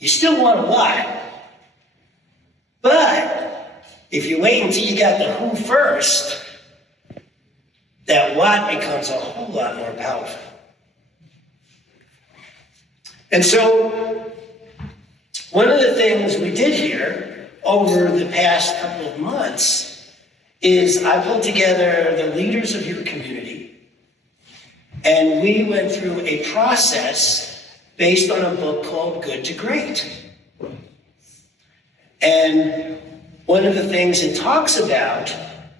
You still want a what. But if you wait until you got the who first, that what becomes a whole lot more powerful. And so, one of the things we did here over the past couple of months is I pulled together the leaders of your community, and we went through a process based on a book called Good to Great. And one of the things it talks about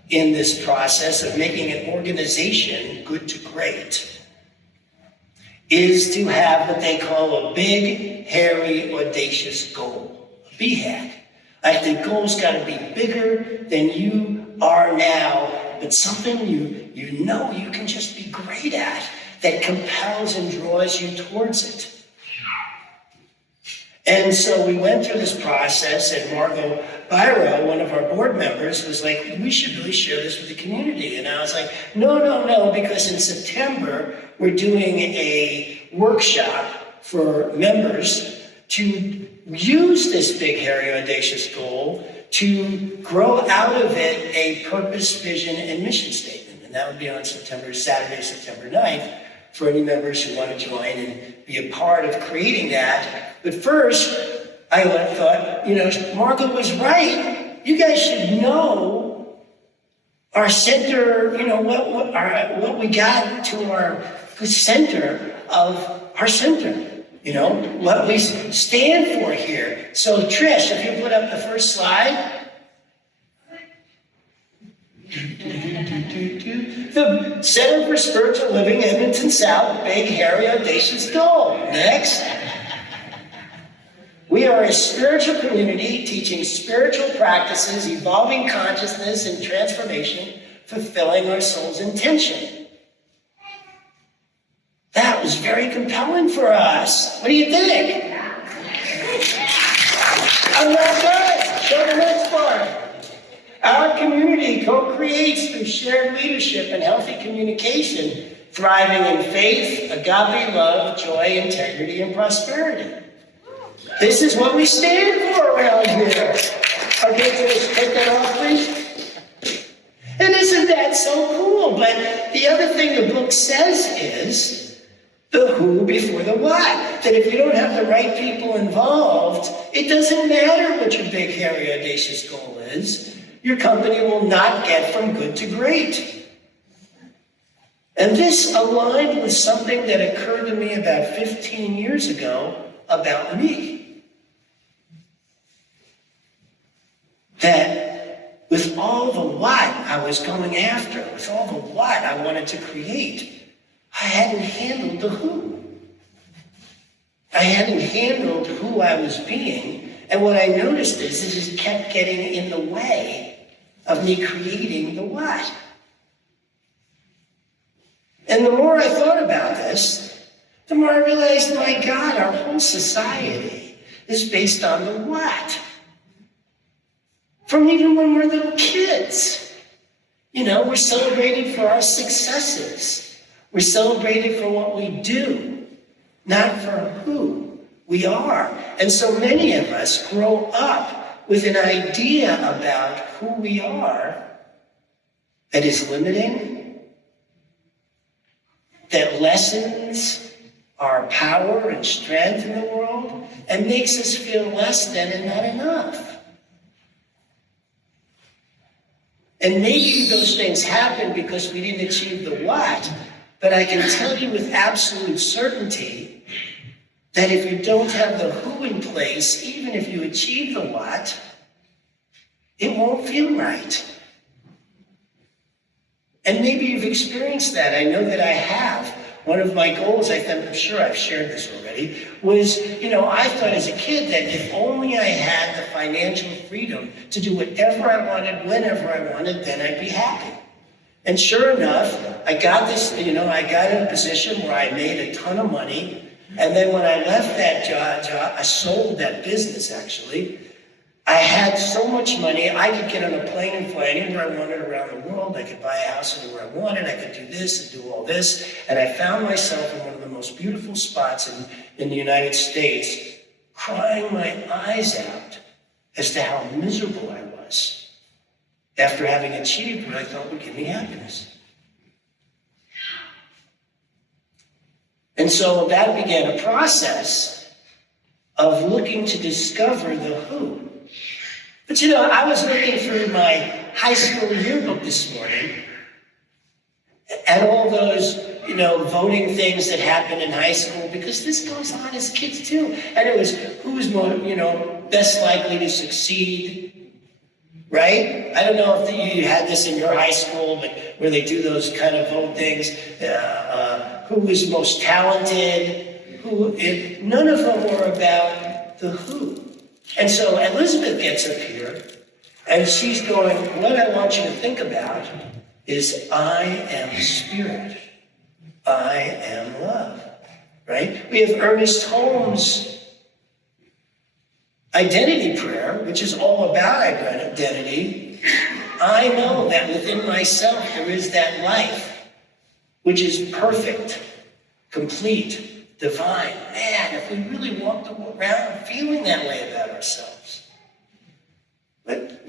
in this process of making an organization good to great is to have what they call a big, hairy, audacious goal, a BHAG. Like the goal's got to be bigger than you are now, but something you know you can just be great at that compels and draws you towards it. And so we went through this process, and Margot Byro, one of our board members, was like, we should really share this with the community. And I was like, no, because in September, we're doing a workshop for members to use this big, hairy, audacious goal to grow out of it a purpose, vision, and mission statement. And that would be on Saturday, September 9th, for any members who want to join and be a part of creating that. But first, I thought, Margot was right. You guys should know our center, what we got to our center of our center, what we stand for here. So Trish, if you put up the first slide. The Center for Spiritual Living, Edmonton South, big, hairy, audacious goal. Next. We are a spiritual community teaching spiritual practices, evolving consciousness and transformation, fulfilling our soul's intention. That was very compelling for us. What do you think? I'm not done. Show the next part. Our community co-creates through shared leadership and healthy communication, thriving in faith, agape love, joy, integrity, and prosperity. This is what we stand for around here. Okay, can we take that off, please? And isn't that so cool? But the other thing the book says is the who before the what. That if you don't have the right people involved, it doesn't matter what your big, hairy, audacious goal is. Your company will not get from good to great. And this aligned with something that occurred to me about 15 years ago about me. That with all the what I was going after, with all the what I wanted to create, I hadn't handled the who. I hadn't handled who I was being. And what I noticed is it kept getting in the way of me creating the what. And the more I thought about this, the more I realized, my God, our whole society is based on the what. From even when we're little kids. We're celebrated for our successes. We're celebrated for what we do, not for who we are. And so many of us grow up with an idea about who we are that is limiting, that lessens our power and strength in the world, and makes us feel less than and not enough. And maybe those things happen because we didn't achieve the what, but I can tell you with absolute certainty that if you don't have the who in place, even if you achieve the what, it won't feel right. And maybe you've experienced that. I know that I have. One of my goals, I'm sure I've shared this already, was, I thought as a kid that if only I had the financial freedom to do whatever I wanted, whenever I wanted, then I'd be happy. And sure enough, I got this, I got in a position where I made a ton of money. And then when I left that job, I sold that business actually. I had so much money, I could get on a plane and fly anywhere I wanted around the world. I could buy a house anywhere I wanted. I could do this and do all this. And I found myself in one of the most beautiful spots in the United States, crying my eyes out as to how miserable I was after having achieved what I thought would give me happiness. And so that began a process of looking to discover the who. But I was looking through my high school yearbook this morning and all those, voting things that happened in high school, because this goes on as kids too. And it was who's more, best likely to succeed, right? I don't know if you had this in your high school, but where they do those kind of vote things, who is most talented, none of them were about the who. And so Elizabeth gets up here, and she's going, what I want you to think about is I am spirit. I am love, right? We have Ernest Holmes' identity prayer, which is all about identity. I know that within myself there is that life, which is perfect, complete, divine. Man, if we really walked around feeling that way about ourselves. But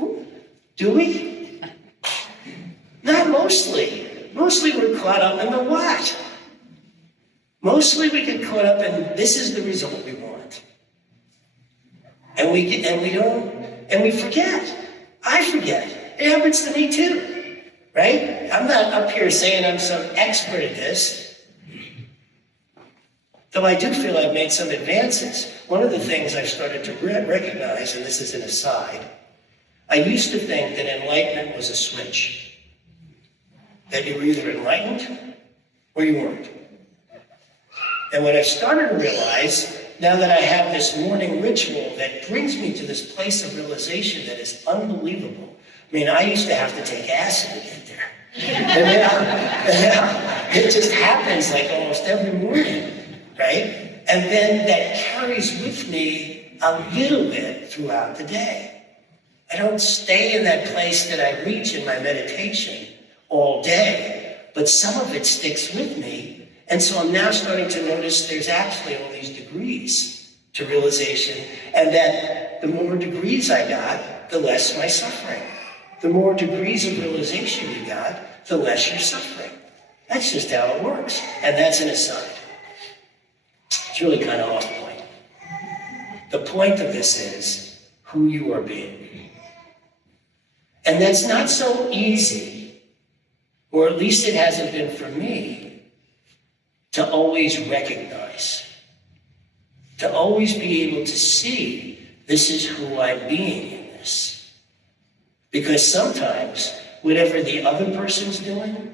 do we? Not mostly. Mostly we're caught up in the what. Mostly we get caught up in this is the result we want. And we forget. I forget. It happens to me too, right? I'm not up here saying I'm some expert at this, though I do feel I've made some advances. One of the things I've started to recognize, and this is an aside, I used to think that enlightenment was a switch. That you were either enlightened or you weren't. And what I've started to realize, now that I have this morning ritual that brings me to this place of realization that is unbelievable. I mean, I used to have to take acid to get there. And now it just happens like almost every morning, right? And then that carries with me a little bit throughout the day. I don't stay in that place that I reach in my meditation all day, but some of it sticks with me. And so I'm now starting to notice there's actually all these degrees to realization, and that the more degrees I got, the less my suffering. The more degrees of realization you got, the less your suffering. That's just how it works. And that's an aside. It's really kind of off point. The point of this is who you are being. And that's not so easy, or at least it hasn't been for me, to always recognize, to always be able to see this is who I'm being in this. Because sometimes whatever the other person's doing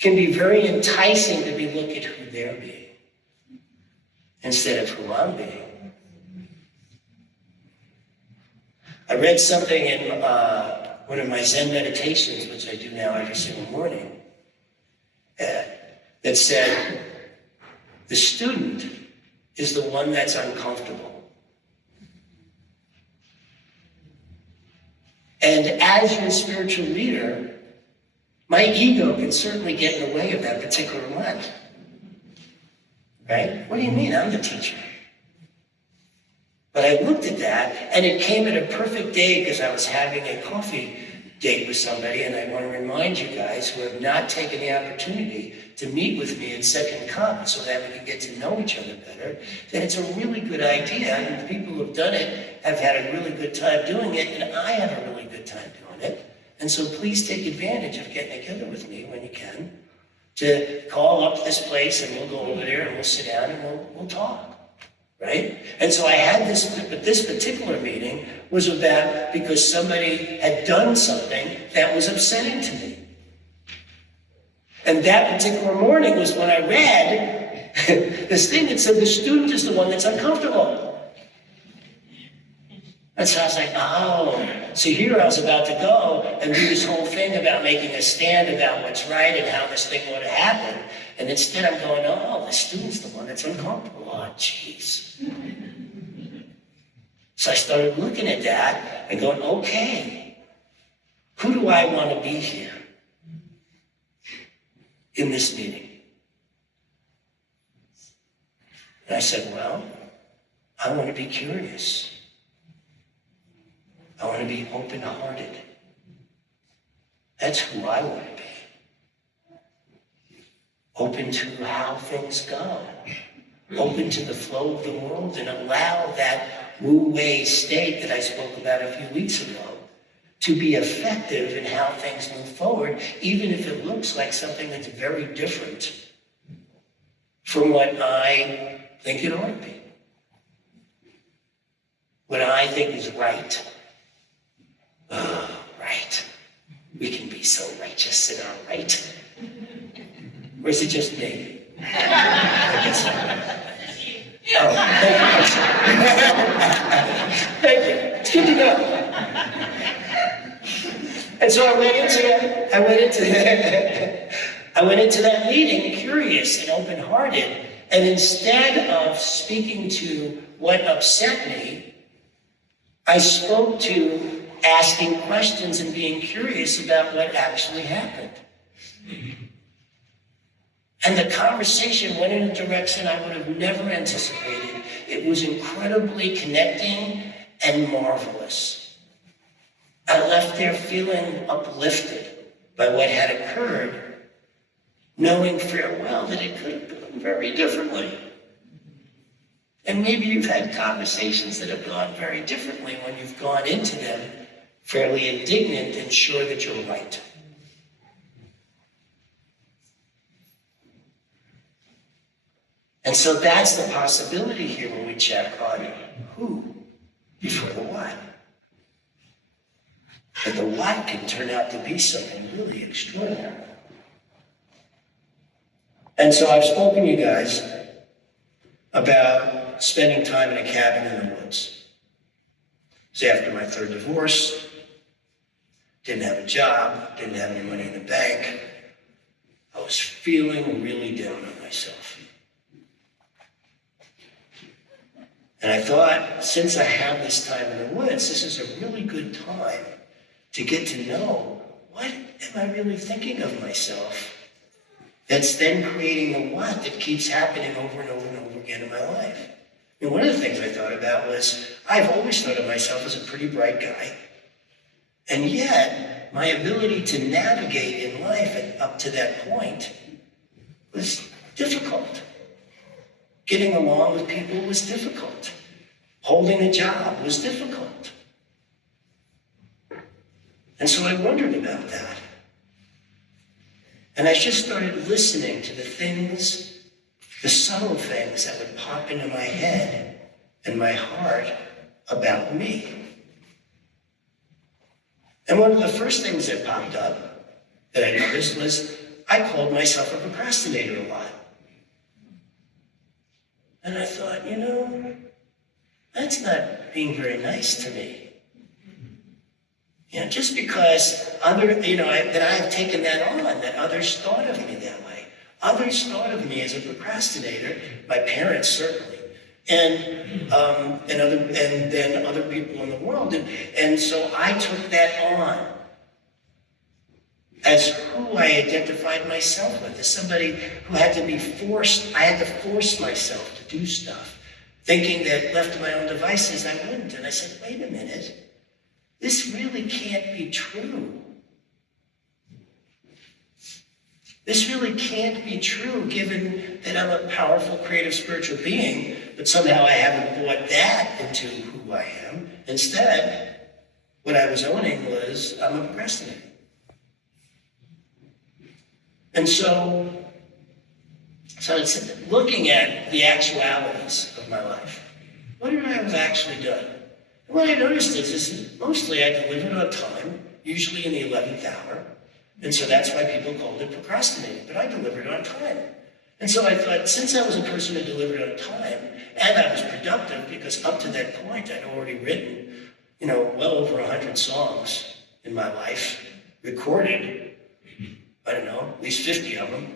can be very enticing to be look at who they're being instead of who I'm being. I read something in one of my Zen meditations, which I do now every single morning, that said, the student is the one that's uncomfortable. And as your spiritual leader, my ego can certainly get in the way of that particular one. Right? What do you mean? I'm the teacher. But I looked at that, and it came at a perfect day because I was having a coffee date with somebody, and I want to remind you guys who have not taken the opportunity to meet with me in Second Cup so that we can get to know each other better, that it's a really good idea, and the people who have done it have had a really good time doing it, and I have a really good time doing it. And so please take advantage of getting together with me when you can, to call up this place, and we'll go over there, and we'll sit down, and we'll talk. Right? And so I had this, but this particular meeting was about because somebody had done something that was upsetting to me. And that particular morning was when I read this thing that said the student is the one that's uncomfortable. And so I was like, oh, so here I was about to go and do this whole thing about making a stand about what's right and how this thing would have happened. And instead I'm going, oh, the student's the one that's uncomfortable. Oh, jeez. So I started looking at that and going, okay, who do I want to be here in this meeting? And I said, well, I want to be curious. I want to be open-hearted. That's who I want to be. Open to how things go. Open to the flow of the world and allow that wu-wei state that I spoke about a few weeks ago to be effective in how things move forward, even if it looks like something that's very different from what I think it ought to be. What I think is right. Oh, right. We can be so righteous in our right. Or is it just me? I guess so. Oh, thank you. It's good to know. And so I went into that meeting curious and open-hearted, and instead of speaking to what upset me, I spoke to asking questions and being curious about what actually happened. And the conversation went in a direction I would have never anticipated. It was incredibly connecting and marvelous. I left there feeling uplifted by what had occurred, knowing full well that it could have gone very differently. And maybe you've had conversations that have gone very differently when you've gone into them fairly indignant and sure that you're right. And so that's the possibility here when we check on who before the what. But the what can turn out to be something really extraordinary. And so I've spoken to you guys about spending time in a cabin in the woods. It was after my third divorce. Didn't have a job, didn't have any money in the bank. I was feeling really down on myself. And I thought, since I have this time in the woods, this is a really good time to get to know what am I really thinking of myself that's then creating the what that keeps happening over and over and over again in my life. And one of the things I thought about was, I've always thought of myself as a pretty bright guy. And yet, my ability to navigate in life and up to that point was difficult. Getting along with people was difficult. Holding a job was difficult. And so I wondered about that. And I just started listening to the things, the subtle things that would pop into my head and my heart about me. And one of the first things that popped up that I noticed was I called myself a procrastinator a lot. And I thought, that's not being very nice to me. Just because that I have taken that on, that others thought of me that way. Others thought of me as a procrastinator, my parents certainly, and then other people in the world. And so I took that on as who I identified myself with, as somebody who had to be forced. I had to force myself to do stuff, thinking that left to my own devices, I wouldn't. And I said, wait a minute, this really can't be true. This really can't be true, given that I'm a powerful, creative, spiritual being, but somehow I haven't brought that into who I am. Instead, what I was owning was I'm a procrastinator. And so it's looking at the actualities of my life. What did I have actually done? And what I noticed is mostly I delivered on time, usually in the 11th hour. And so that's why people called it procrastinating, but I delivered on time. And so I thought, since I was a person who delivered on time, and I was productive, because up to that point I'd already written, well over 100 songs in my life, recorded, at least 50 of them.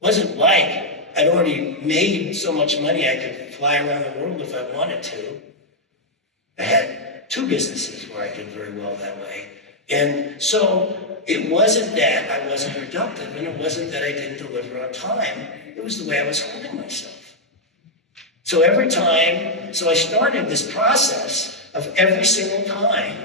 Wasn't like I'd already made so much money I could fly around the world if I wanted to. I had 2 businesses where I did very well that way. And so it wasn't that I wasn't productive, and it wasn't that I didn't deliver on time. It was the way I was holding myself. So I started this process of every single time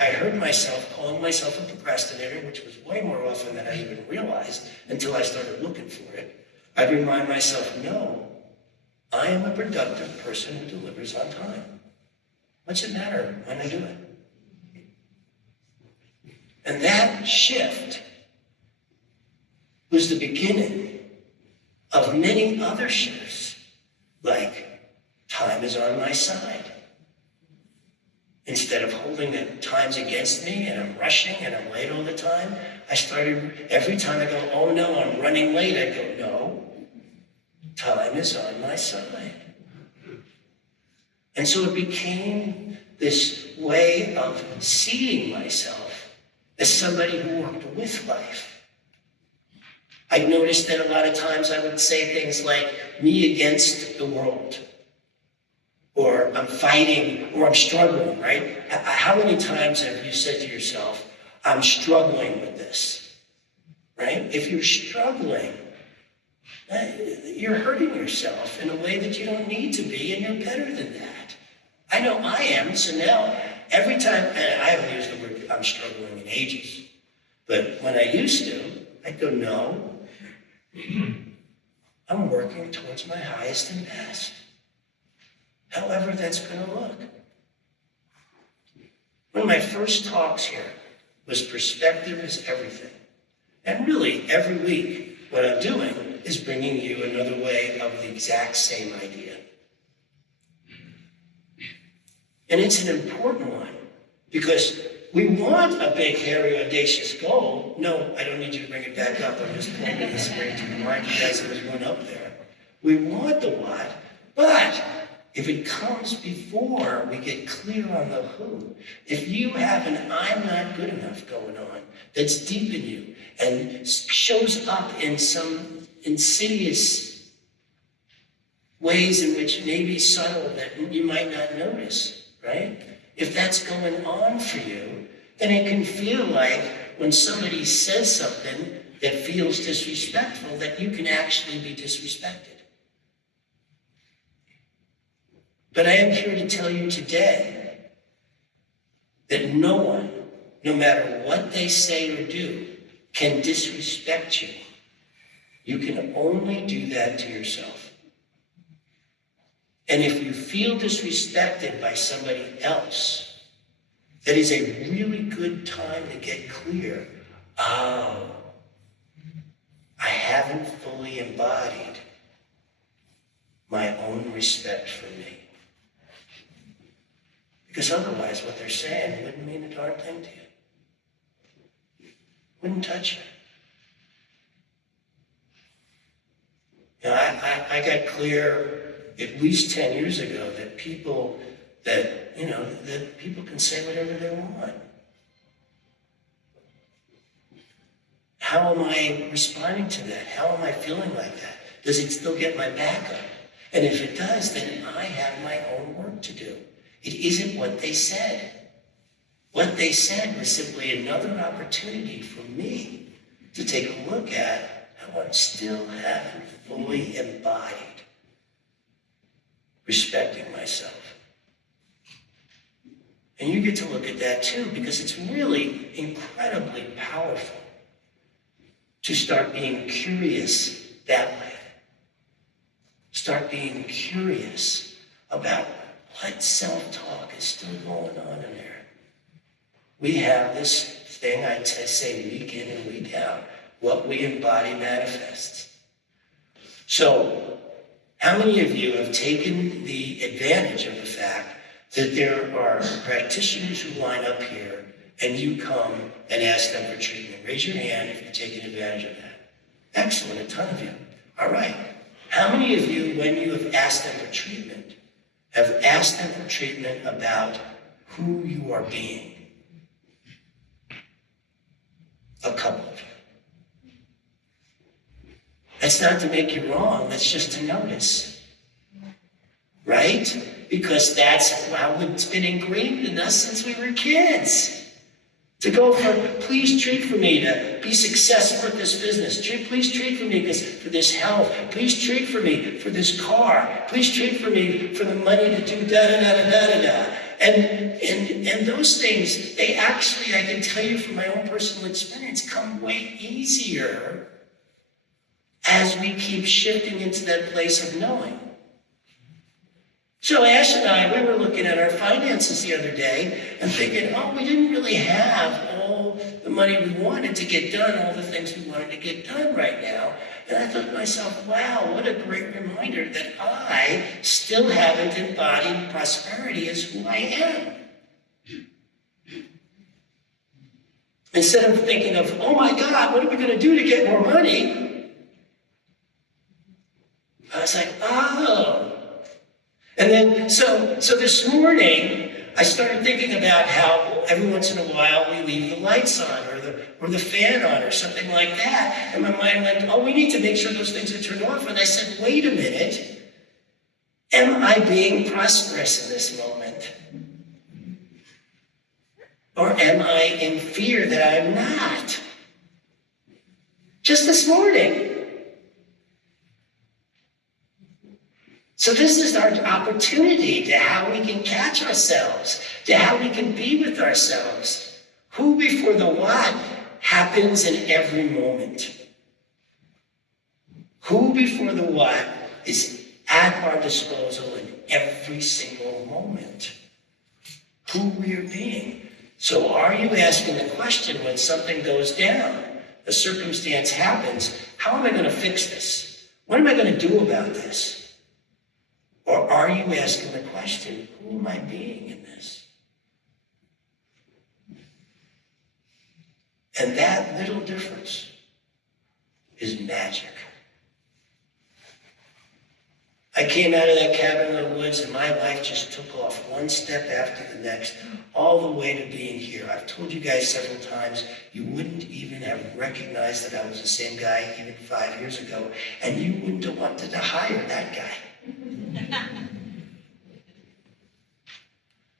I heard myself calling myself a procrastinator, which was way more often than I even realized until I started looking for it. I'd remind myself, no, I am a productive person who delivers on time. What's it matter when I do it? And that shift was the beginning of many other shifts, like time is on my side. Instead of holding the times against me and I'm rushing and I'm late all the time, I started, every time I go, oh no, I'm running late, I go, no, time is on my side. And so it became this way of seeing myself as somebody who worked with life. I noticed that a lot of times I would say things like, me against the world, or I'm fighting, or I'm struggling, right? How many times have you said to yourself, I'm struggling with this, right? If you're struggling, you're hurting yourself in a way that you don't need to be, and you're better than that. I know I am, so now every time, and I haven't used the word I'm struggling in ages, but when I used to, I'd go, no, I'm working towards my highest and best. However that's going to look. One of my first talks here was perspective is everything. And really, every week, what I'm doing is bringing you another way of the exact same idea. And it's an important one, because we want a big, hairy, audacious goal. No, I don't need you to bring it back up. I'm just pointing this way to remind you guys there was one up there. We want the what, but if it comes before we get clear on the who, if you have an I'm not good enough going on that's deep in you and shows up in some insidious ways in which may be subtle that you might not notice, right? If that's going on for you, then it can feel like when somebody says something that feels disrespectful, that you can actually be disrespected. But I am here to tell you today that no one, no matter what they say or do, can disrespect you. You can only do that to yourself. And if you feel disrespected by somebody else, that is a really good time to get clear. Oh, I haven't fully embodied my own respect for me. Because otherwise, what they're saying wouldn't mean a darn thing to you. Wouldn't touch you. You know, I got clear at least 10 years ago that people can say whatever they want. How am I responding to that? How am I feeling like that? Does it still get my back up? And if it does, then I have my own work to do. It isn't what they said. What they said was simply another opportunity for me to take a look at how I still haven't fully embodied respecting myself. And you get to look at that too, because it's really incredibly powerful to start being curious that way. Start being curious about what self-talk is still going on in there. We have this thing, I say week in and week out, what we embody manifests. So, how many of you have taken the advantage of the fact that there are practitioners who line up here and you come and ask them for treatment? Raise your hand if you've taken advantage of that. Excellent, a ton of you. All right. How many of you, when you have asked them for treatment, have asked them for treatment about who you are being? A couple of you. That's not to make you wrong, that's just to notice. Right? Because that's how it's been ingrained in us since we were kids. To go from, please treat for me to be successful at this business. Please treat for me for this health. Please treat for me for this car. Please treat for me for the money to do da-da-da-da-da-da-da. And those things, they actually, I can tell you from my own personal experience, come way easier as we keep shifting into that place of knowing. So Ash and I, we were looking at our finances the other day and thinking, oh, we didn't really have all the money we wanted to get done, all the things we wanted to get done right now. And I thought to myself, wow, what a great reminder that I still haven't embodied prosperity as who I am. Instead of thinking of, oh my God, what are we going to do to get more money? I was like, oh. And then, so this morning, I started thinking about how every once in a while we leave the lights on or the fan on or something like that. And my mind went, oh, we need to make sure those things are turned off. And I said, wait a minute. Am I being prosperous in this moment? Or am I in fear that I'm not? Just this morning. So this is our opportunity to how we can catch ourselves, to how we can be with ourselves. Who before the what happens in every moment. Who before the what is at our disposal in every single moment. Who we are being. So are you asking the question when something goes down, a circumstance happens, how am I going to fix this? What am I going to do about this? Or are you asking the question, who am I being in this? And that little difference is magic. I came out of that cabin in the woods and my life just took off one step after the next, all the way to being here. I've told you guys several times, you wouldn't even have recognized that I was the same guy even 5 years ago, and you wouldn't have wanted to hire that guy.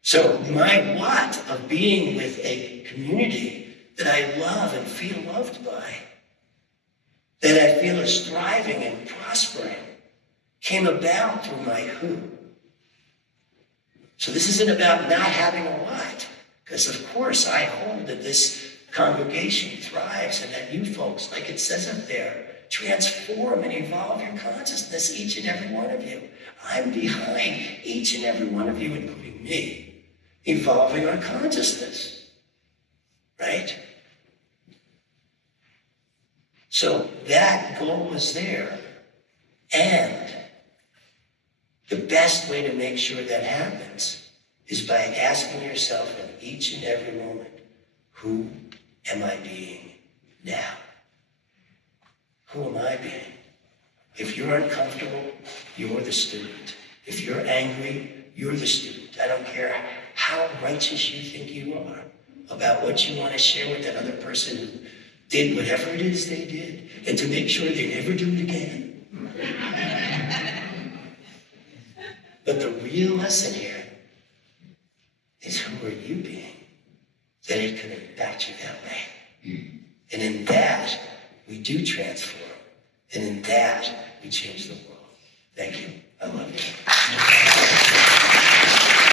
So my what of being with a community that I love and feel loved by, that I feel is thriving and prospering, came about through my who. So this isn't about not having a what, because of course I hold that this congregation thrives and that you folks, like it says up there, transform and evolve your consciousness, each and every one of you. I'm behind each and every one of you, including me, evolving our consciousness, right? So that goal was there. And the best way to make sure that happens is by asking yourself in each and every moment, who am I being now? Who am I being? If you're uncomfortable, you're the student. If you're angry, you're the student. I don't care how righteous you think you are about what you want to share with that other person who did whatever it is they did, and to make sure they never do it again. But the real lesson here is who are you being, that it can impact you that way. And in that, we do transform. And in that, we change the world. Thank you. I love you.